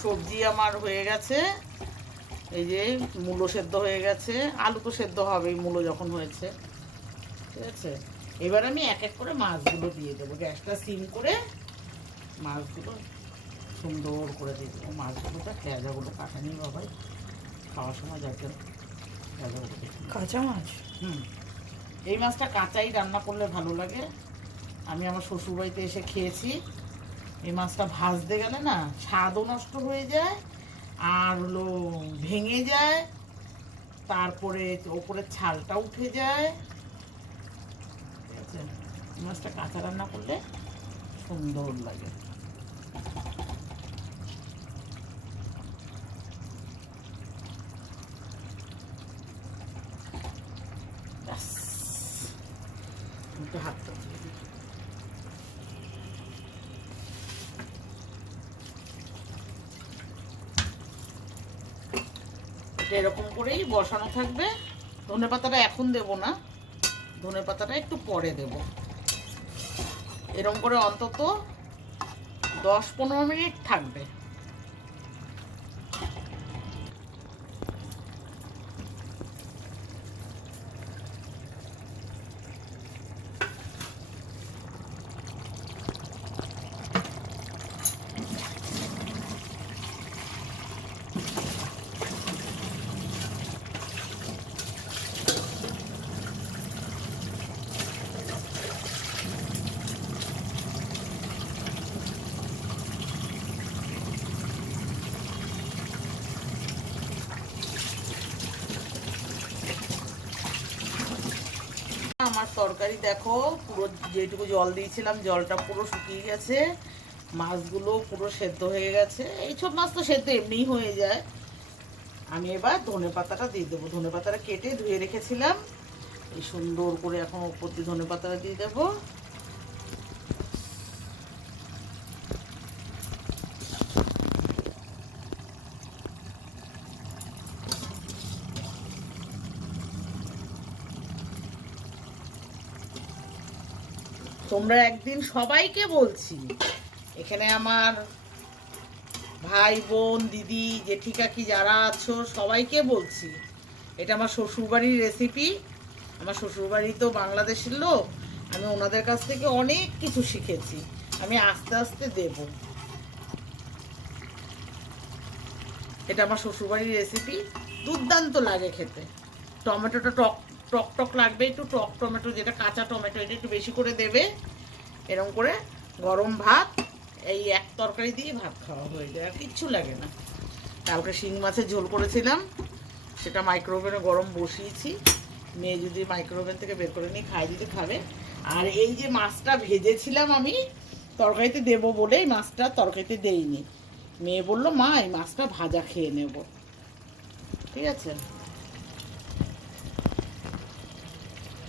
সবজি আমার হয়ে গেছে, এই যে মূলো সেদ্ধ হয়ে গেছে, আলু তো সেদ্ধ হবেই মূলো যখন হয়েছে, ঠিক আছে। এবার আমি এক এক করে মাছগুলো দিয়ে দেবো, গ্যাসটা সিম করে মাছগুলো সুন্দর করে দিয়ে দেবো। মাছগুলোটা পেঁয়াজাগুলো কাটা নিই বাবাই, খাওয়ার সময় যাকে পেঁয়াজাগুলো কাঁচা মাছ। এই মাছটা কাঁচাই রান্না করলে ভালো লাগে। আমি আমার শ্বশুরবাড়িতে এসে খেয়েছি, এই মাছটা ভাজতে গেলে না স্বাদও নষ্ট হয়ে যায়, আর হলো ভেঙে যায়, তারপরে ওপরের ছালটা উঠে যায়, ঠিক আছে। এই মাছটা কাঁচা রান্না করলে সুন্দর লাগে। একটু হাতটা দিয়ে দিই। এরকম করেই বসানো থাকবে। ধনেপাতাটা এখন দেব না, ধনেপাতাটা একটু পরে দেব। এরকম করে অন্তত 10-15 মিনিট থাকবে। আমার তরকারি দেখো, পুরো যেটুকু জল দিয়েছিলাম জলটা পুরো শুকিয়ে গেছে, মাছগুলো পুরো সেদ্ধ হয়ে গেছে। এইসব মাছ তো সেদ্ধ এমনিই হয়ে যায়। আমি এবার ধনেপাতাটা দিয়ে দেবো। ধনেপাতাটা কেটে ধুয়ে রেখেছিলাম, এই সুন্দর করে এখন উপর দিয়ে ধনেপাতাটা দিয়ে দেবো। তোমরা একদিন সবাইকে বলছি, এখানে আমার ভাই বোন দিদি জেঠি কাকি যারা আছো সবাইকে বলছি, এটা আমার শ্বশুরবাড়ির রেসিপি। আমার শ্বশুরবাড়ি তো বাংলাদেশের লোক, আমি ওনাদের কাছ থেকে অনেক কিছু শিখেছি, আমি আস্তে আস্তে দেব। এটা আমার শ্বশুরবাড়ির রেসিপি, দুর্দান্ত লাগে খেতে। টমেটোটা টক টক টক লাগবে, একটু টক টমেটো, যেটা কাঁচা টমেটো এটা একটু বেশি করে দেবে। এরকম করে গরম ভাত, এই এক তরকারি দিয়ে ভাত খাওয়া হয়ে যায়, আর কিচ্ছু লাগে না। কালকে শিং মাছের ঝোল করেছিলাম, সেটা মাইক্রোওভেনে গরম বসিয়েছি, মেয়ে যদি মাইক্রোওভেন থেকে বের করে নিয়ে খাই দিতে খাবে। আর এই যে মাছটা ভেজেছিলাম আমি তরকারিতে দেবো বলে, এই মাছটা তরকারিতে দেইনি। মেয়ে বললো মা এই মাছটা ভাজা খেয়ে নেব, ঠিক আছে।